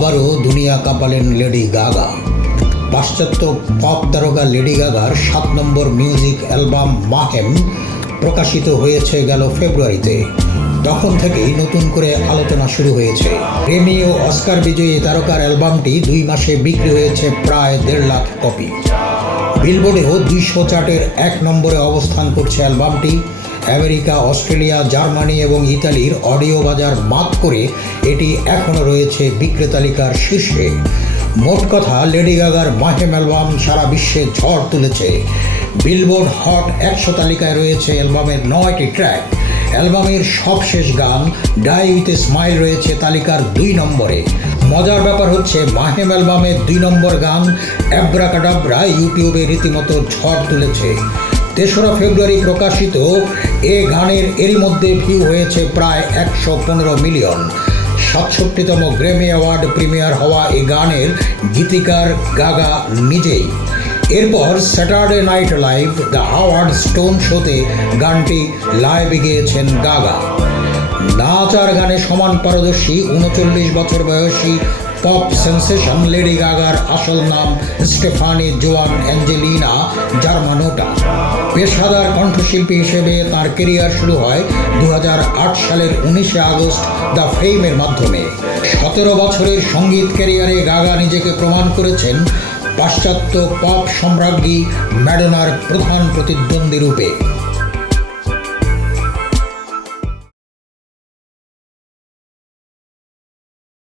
দুনিয়া কাঁপালেন Lady Gaga. পাশ্চাত্য পপ তারকা লেডি গাগার সাত নম্বর মিউজিক অ্যালবাম মাহেম প্রকাশিত হয়েছে গেল ফেব্রুয়ারিতে। তখন থেকেই নতুন করে আলোচনা শুরু হয়েছে। গ্রেমি ও অস্কার বিজয়ী তারকার অ্যালবামটি দুই মাসে বিক্রি হয়েছে প্রায় দেড় লাখ কপি। বিলবোর্ডেও দুইশো চার্টের এক নম্বরে অবস্থান করছে অ্যালবামটি। আমেরিকা, অস্ট্রেলিয়া, জার্মানি এবং ইতালির অডিও বাজার মাত করে এটি এখনও রয়েছে বিক্রেতালিকার শীর্ষে। মোট কথা, লেডি গাগার মাহেম অ্যালবাম সারা বিশ্বে ঝড় তুলেছে। বিলবোর্ড হট একশো তালিকায় রয়েছে অ্যালবামের নয়টি ট্র্যাক। অ্যালবামের সবশেষ গান, ডাই উইথ এ স্মাইল রয়েছে তালিকার দুই নম্বরে। মজার ব্যাপার হচ্ছে, মাহেম অ্যালবামের দুই নম্বর গান অ্যাব্রাকাডাব্রা ইউটিউবে রীতিমতো ঝড় তুলেছে। তেসরা ফেব্রুয়ারি প্রকাশিত এ গানের এরই মধ্যে ভিউ হয়েছে প্রায় একশো পনেরো মিলিয়ন। সাতষট্টিতম গ্র্যামি অ্যাওয়ার্ড প্রিমিয়ার হওয়া এই গানের গীতিকার গাগা নিজেই। এরপর Saturday night live the Howard Stern শোতে গানটি লাইভে গিয়েছেন গাগা। নাচ আর গানে সমান পারদর্শী, উনচল্লিশ বছর বয়সী পপ সেন্সেশন লেডি গাগার আসল নাম স্টেফানি জোয়ান অ্যাঞ্জেলিনা জার্মানোটা। পেশাদার কণ্ঠশিল্পী হিসেবে তার কেরিয়ার শুরু হয় দু হাজার আট সালের উনিশে আগস্ট দ্য ফেমের মাধ্যমে। সতেরো বছরের সংগীত ক্যারিয়ারে গাগা নিজেকে প্রমাণ করেছেন পাশ্চাত্য পপ সম্রাজ্ঞী ম্যাডোনার প্রধান প্রতিদ্বন্দ্বী রূপে।